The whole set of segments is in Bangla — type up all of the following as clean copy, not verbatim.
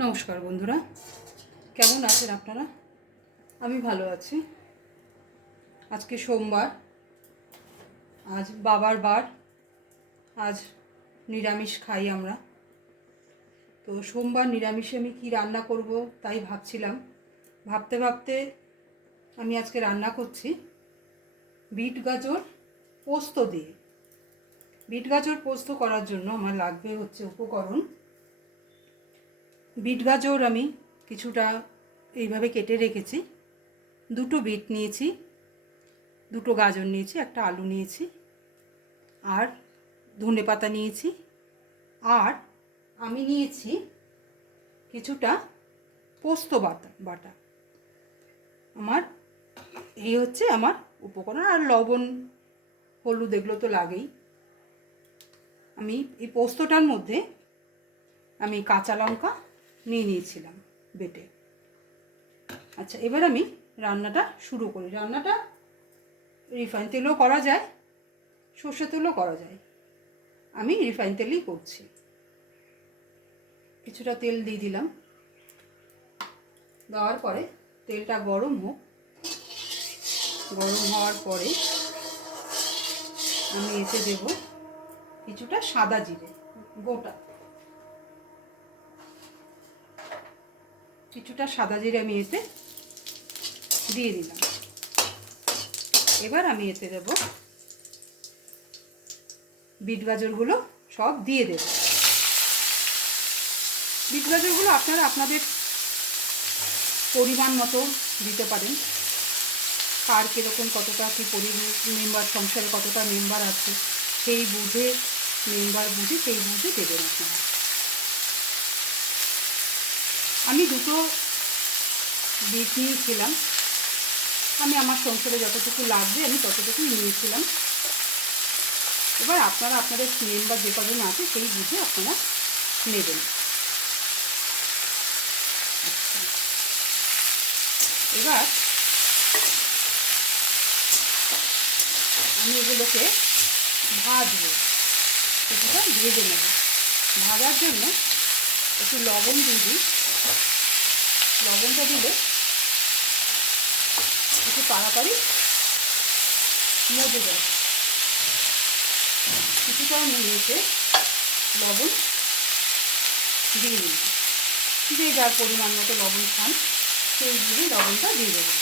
নমস্কার বন্ধুরা, কেমন আছেন আপনারা? আমি ভালো আছি। আজকে সোমবার, আজ বাবার বার, আজ নিরামিষ খাই আমরা। তো সোমবার নিরামিষে আমি কি রান্না করব তাই ভাবছিলাম। ভাবতে ভাবতে আমি আজকে রান্না করছি বিট গাজর পোস্ত দিয়ে। বিট গাজর পোস্ত করার জন্য আমার লাগবে হচ্ছে উপকরণ। বিট গাজর আমি কিছুটা এইভাবে কেটে রেখেছি, দুটো বিট নিয়েছি, দুটো গাজর নিয়েছি, একটা আলু নিয়েছি, আর ধনেপাতা নিয়েছি, আর আমি নিয়েছি কিছুটা পোস্ত বাটা। আমার এই হচ্ছে আমার উপকরণ। আর লবণ হলুদ এগুলো তো লাগেই। আমি এই পোস্তটার মধ্যে আমি কাঁচা লঙ্কা নিয়ে নিয়েছিলাম বেটে। আচ্ছা, এবার আমি রান্নাটা শুরু করি। রান্নাটা রিফাইন তেলেও করা যায়, সর্ষে তেলও করা যায়। আমি রিফাইন তেলেই করছি। কিছুটা তেল দিয়ে দিলাম। দেওয়ার পরে তেলটা গরম হোক। গরম হওয়ার পরে আমি এতে দেব কিছুটা সাদা জিরে গোটা। কিছুটা সাদা জিরে আমি এতে দিয়ে দিলাম। এবার আমি এতে দেব বিট গাজরগুলো, সব দিয়ে দেব। বিট গাজরগুলো আপনারা আপনাদের পরিমাণ মতো দিতে পারেন। কার কীরকম কতটা কী মেম্বার, সংসারে কতটা মেম্বার আছে সেই বুঝে, মেম্বার বুঝে সেই বুঝে দেবেন আপনারা। আমি দুটো বিট নিয়েছিলাম। আমি আমার সংসারে যতটুকু লাগবে আমি ততটুকুই নিয়েছিলাম। এবার আপনারা আপনাদের মেম্বার যে কজন আছে সেই বুঝে আপনারা নেবেন। এবার আমি এগুলোকে ভাজবো, কিছুটা ভেজে নেব। ভাজার জন্য একটু লবণ দিয়ে দিই। লবণটা দিলে একটু তাড়াতাড়ি মজে যায়। কিছুটা আমি এতে লবণ দিয়ে দিই। যে যার পরিমাণ মতো লবণ খান সেই বুঝে লবণটা দিয়ে দেবো।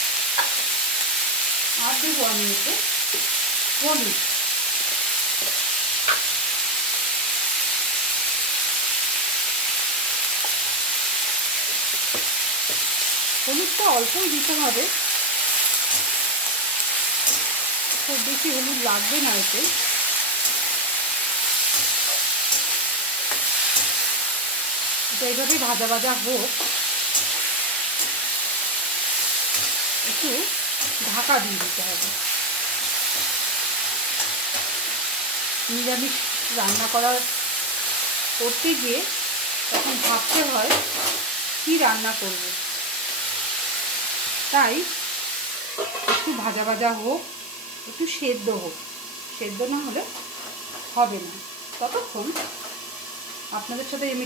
আর দেবো আমি এতে হলুদ। হলুদটা অল্পই দিতে হবে, খুব বেশি হলুদ লাগবে না এতে। এটা এইভাবে ভাজা ভাজা হোক। একটু ঢাকা দিয়ে দিতে হবে। নিরামিষ রান্না করতে গিয়ে তখন ভাবতে হয় কী রান্না করব, তাই একটু ভাজা ভাজা হোক, একটু সেদ্ধ হোক। সেদ্ধ না হলে হবে না। ততক্ষণ আপনাদের সাথে আমি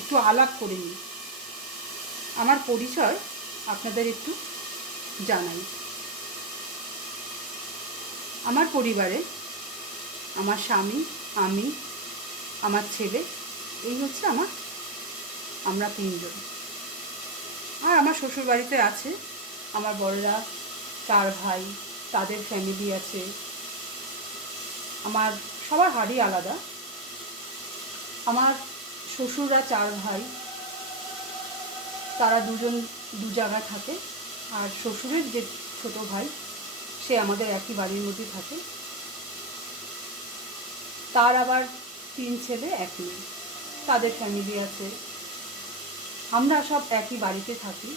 একটু আলাপ করে নিই। আমার পরিচয় আপনাদের একটু জানাই। আমার পরিবারে আমার স্বামী, আমি, আমার ছেলে, এই হচ্ছে আমরা তিনজন। আর আমার শ্বশুর বাড়িতে আছে আমার বড়রা 4 ভাই, তাদের ফ্যামিলি আছে। আমার সবার হাড়ি আলাদা। আমার শ্বশুররা 4 ভাই, তারা দুজন দু জায়গায় থাকে। আর শ্বশুরের যে ছোট ভাই সে আমাদের একই বাড়ির মধ্যে থাকে। তার আবার 3 ছেলে 1 মেয়ে, তাদের ফ্যামিলি আছে। আমরা সব একই বাড়িতে থাকি।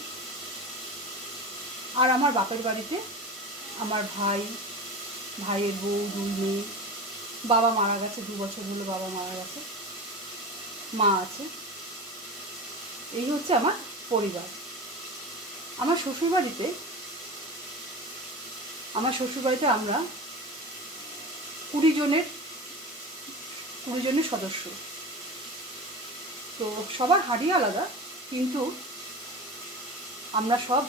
আর আমার বাপের বাড়িতে আমার ভাইয়ের বউ, 2 মেয়ে। বাবা মারা গেছে, 2 বছর হলো বাবা মারা গেছে। মা আছে। এই হচ্ছে আমার পরিবার। আমার শ্বশুরবাড়িতে আমরা 20 জনের সদস্য। তো সবার হাঁড়ি আলাদা, কিন্তু আমরা সব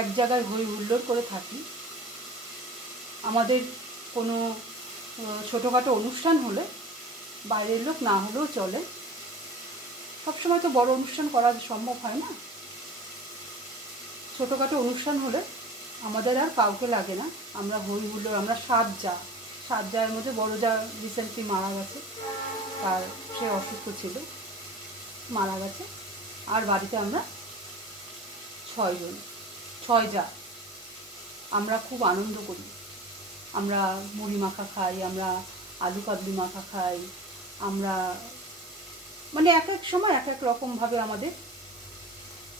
এক জায়গায় হই হুল্লোড় করে থাকি। আমাদের কোনো ছোটোখাটো অনুষ্ঠান হলে বাইরের লোক না হলেও চলে। সবসময় তো বড় অনুষ্ঠান করা সম্ভব হয় না। ছোটোখাটো অনুষ্ঠান হলে আমাদের আর কাউকে লাগে না, আমরা হই হুল্লোড়। আমরা 7 জায়ের মধ্যে বড় যা রিসেন্টলি মারা গেছে, তার সে অসুস্থ ছিল, মারা গেছে। আর বাড়িতে আমরা 6 যা। আমরা খুব আনন্দ করি। আমরা মুড়ি মাখা খাই, আমরা আলু কাবলি মাখা খাই, আমরা মানে এক এক সময় এক এক রকমভাবে আমাদের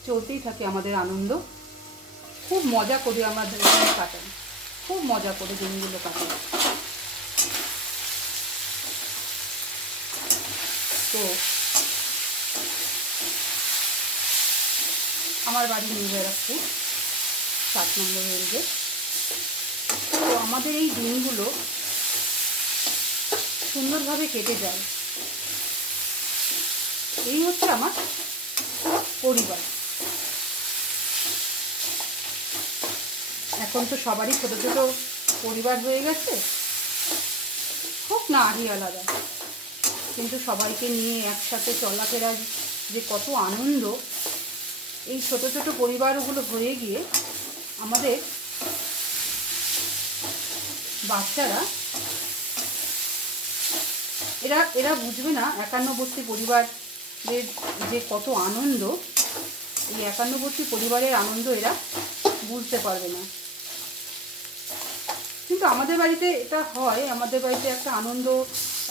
চলতেই থাকে আমাদের আনন্দ। খুব মজা করি আমরা দিন কাটাই, খুব মজা করে দিনগুলো কাটাই। তো আমার বাড়ি নিউ ব্যারাকপুর, 7 নম্বর রেলগেট। তো আমাদের এই দিনগুলো সুন্দরভাবে কেটে যায়। এই হচ্ছে আমার পরিবার। এখন তো সবারই ছোটো ছোটো পরিবার হয়ে গেছে, হোক না আরই আলাদা, কিন্তু সবাইকে নিয়ে একসাথে চলাফেরার যে কত আনন্দ, এই ছোটো ছোটো পরিবারগুলো হয়ে গিয়ে আমাদের বাচ্চারা এরা বুঝবে না একান্নবর্তী পরিবারের যে কত আনন্দ। এই একান্নবর্তী পরিবারের আনন্দ এরা বুঝতে পারবে না। কিন্তু আমাদের বাড়িতে এটা হয়, আমাদের বাড়িতে একটা আনন্দ,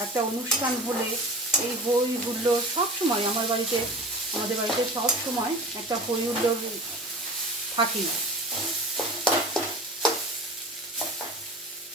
একটা অনুষ্ঠান হলে এই হই হুল্লোড় সব সময় আমাদের বাড়িতে সব সময় একটা হই হুল্লোড় থাকেই।